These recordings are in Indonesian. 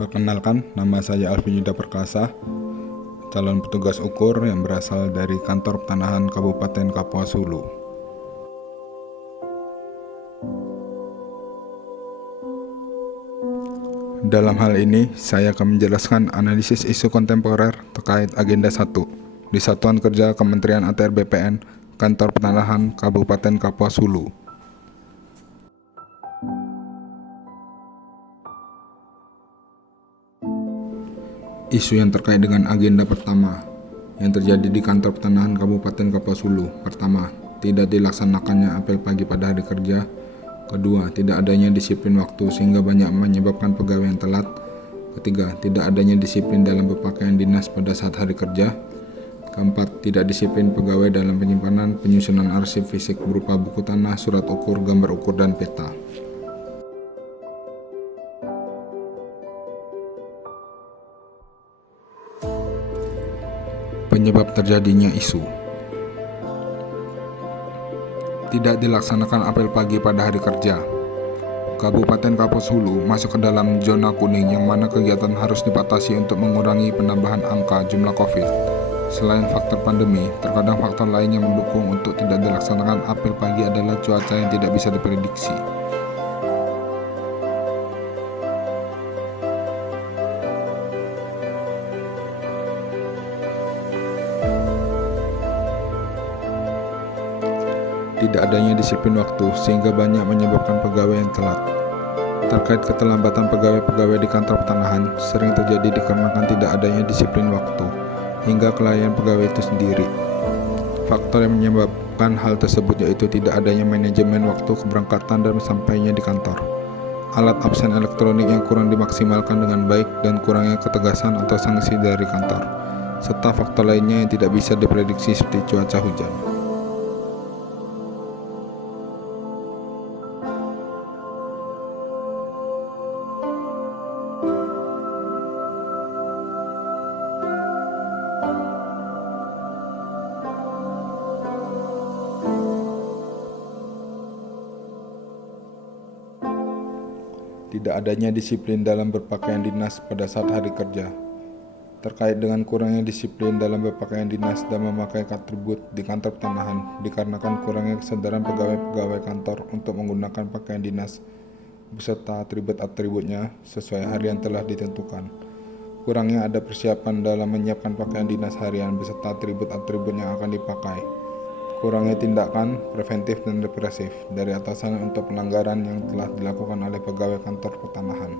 Perkenalkan, nama saya Alvin Yuda Perkasa, calon petugas ukur yang berasal dari Kantor Pertanahan Kabupaten Kapuas Hulu. Dalam hal ini, saya akan menjelaskan analisis isu kontemporer terkait agenda 1 di Satuan Kerja Kementerian ATR BPN, Kantor Pertanahan Kabupaten Kapuas Hulu. Isu yang terkait dengan agenda pertama yang terjadi di Kantor Pertanahan Kabupaten Kapuas Hulu. Pertama, tidak dilaksanakannya apel pagi pada hari kerja. Kedua, tidak adanya disiplin waktu sehingga banyak menyebabkan pegawai yang telat. Ketiga, tidak adanya disiplin dalam berpakaian dinas pada saat hari kerja. Keempat, tidak disiplin pegawai dalam penyimpanan penyusunan arsip fisik berupa buku tanah, surat ukur, gambar ukur, dan peta. Penyebab terjadinya isu. Tidak dilaksanakan apel pagi pada hari kerja. Kabupaten Kapuas Hulu masuk ke dalam zona kuning yang mana kegiatan harus dibatasi untuk mengurangi penambahan angka jumlah COVID. Selain faktor pandemi, terkadang faktor lain yang mendukung untuk tidak dilaksanakan apel pagi adalah cuaca yang tidak bisa diprediksi. Tidak adanya disiplin waktu sehingga banyak menyebabkan pegawai yang telat. Terkait keterlambatan pegawai-pegawai di kantor pertanahan sering terjadi dikarenakan tidak adanya disiplin waktu hingga kelalaian pegawai itu sendiri. Faktor yang menyebabkan hal tersebut yaitu tidak adanya manajemen waktu keberangkatan dan sampainya di kantor, alat absen elektronik yang kurang dimaksimalkan dengan baik, dan kurangnya ketegasan atau sanksi dari kantor, serta faktor lainnya yang tidak bisa diprediksi seperti cuaca hujan. Tidak adanya disiplin dalam berpakaian dinas pada saat hari kerja. Terkait dengan kurangnya disiplin dalam berpakaian dinas dan memakai atribut di kantor pertanahan dikarenakan kurangnya kesadaran pegawai-pegawai kantor untuk menggunakan pakaian dinas beserta atribut-atributnya sesuai hari yang telah ditentukan. Kurangnya ada persiapan dalam menyiapkan pakaian dinas harian beserta atribut-atribut yang akan dipakai. Kurangnya tindakan preventif dan represif dari atasan untuk pelanggaran yang telah dilakukan oleh pegawai kantor pertanahan.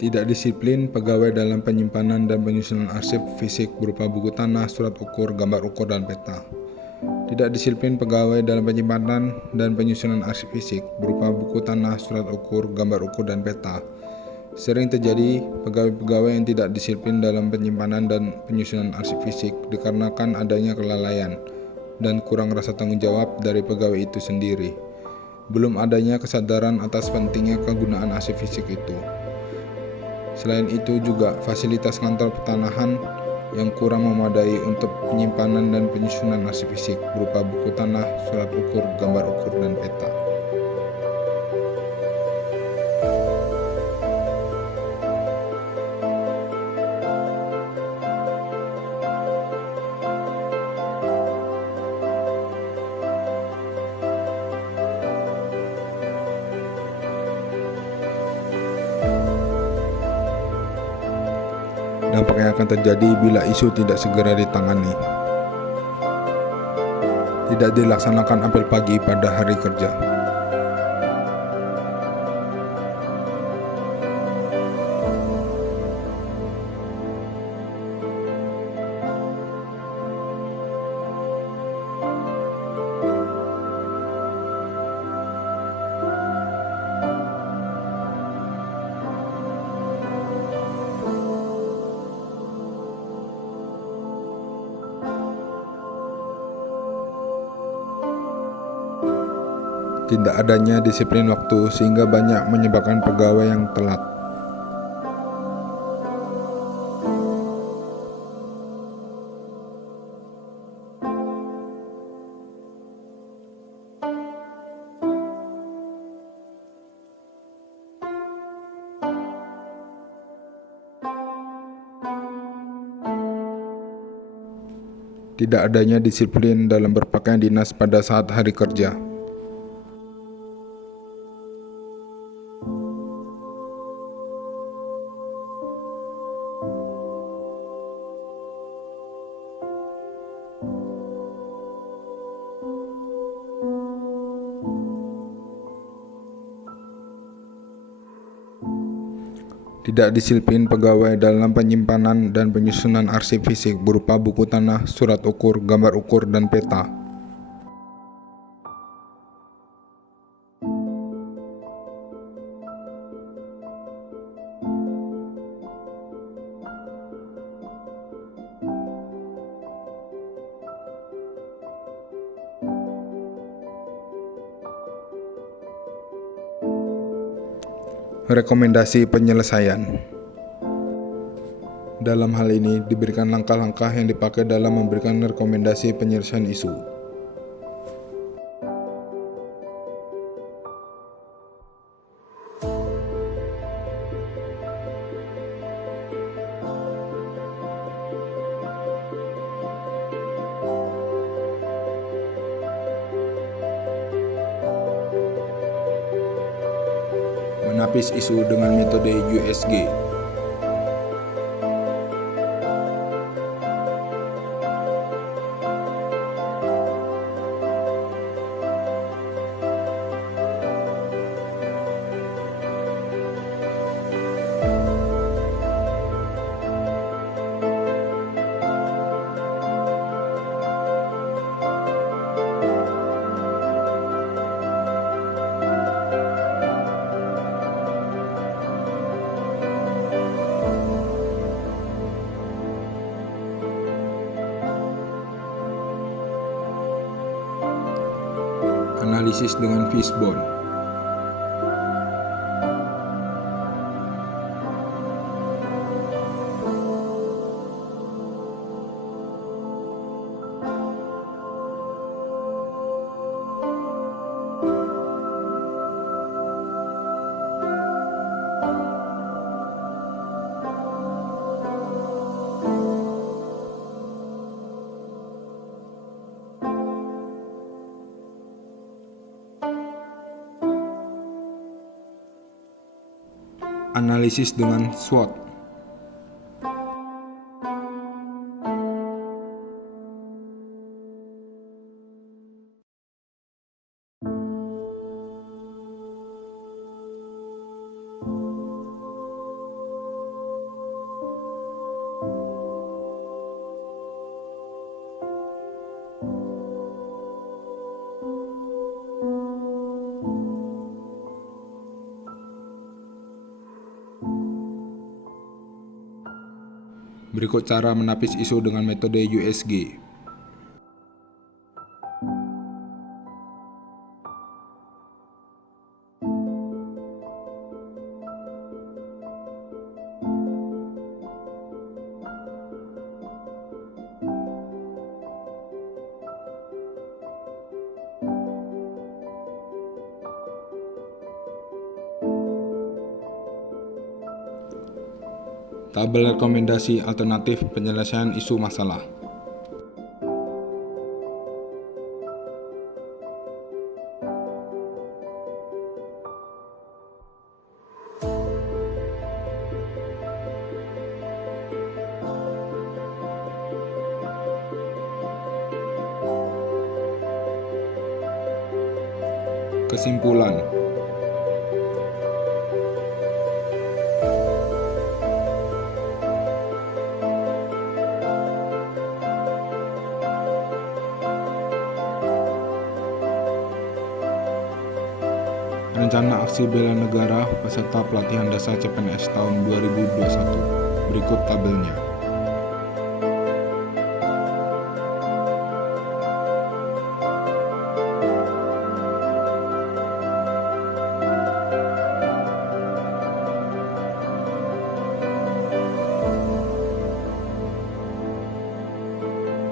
Tidak disiplin pegawai dalam penyimpanan dan penyusunan arsip fisik berupa buku tanah, surat ukur, gambar ukur, dan peta. Tidak disiplin pegawai dalam penyimpanan dan penyusunan arsip fisik berupa buku tanah, surat ukur, gambar ukur, dan peta. Sering terjadi pegawai-pegawai yang tidak disiplin dalam penyimpanan dan penyusunan arsip fisik dikarenakan adanya kelalaian dan kurang rasa tanggung jawab dari pegawai itu sendiri. Belum adanya kesadaran atas pentingnya kegunaan arsip fisik itu. Selain itu juga fasilitas kantor pertanahan yang kurang memadai untuk penyimpanan dan penyusunan arsip fisik berupa buku tanah, surat ukur, gambar ukur, dan peta. Dampak yang akan terjadi bila isu tidak segera ditangani. Tidak dilaksanakan apel pagi pada hari kerja. Tidak adanya disiplin waktu sehingga banyak menyebabkan pegawai yang telat. Tidak adanya disiplin dalam berpakaian dinas pada saat hari kerja. Tidak disiplin pegawai dalam penyimpanan dan penyusunan arsip fisik berupa buku tanah, surat ukur, gambar ukur, dan peta. Rekomendasi penyelesaian. Dalam hal ini diberikan langkah-langkah yang dipakai dalam memberikan rekomendasi penyelesaian isu. Menapis isu dengan metode USG. Analisis dengan fishbone. Analisis dengan SWOT. Berikut cara menapis isu dengan metode USG. Tabel rekomendasi alternatif penyelesaian isu masalah. Kesimpulan. Rencana Aksi Bela Negara peserta pelatihan dasar CPNS tahun 2021. Berikut tabelnya.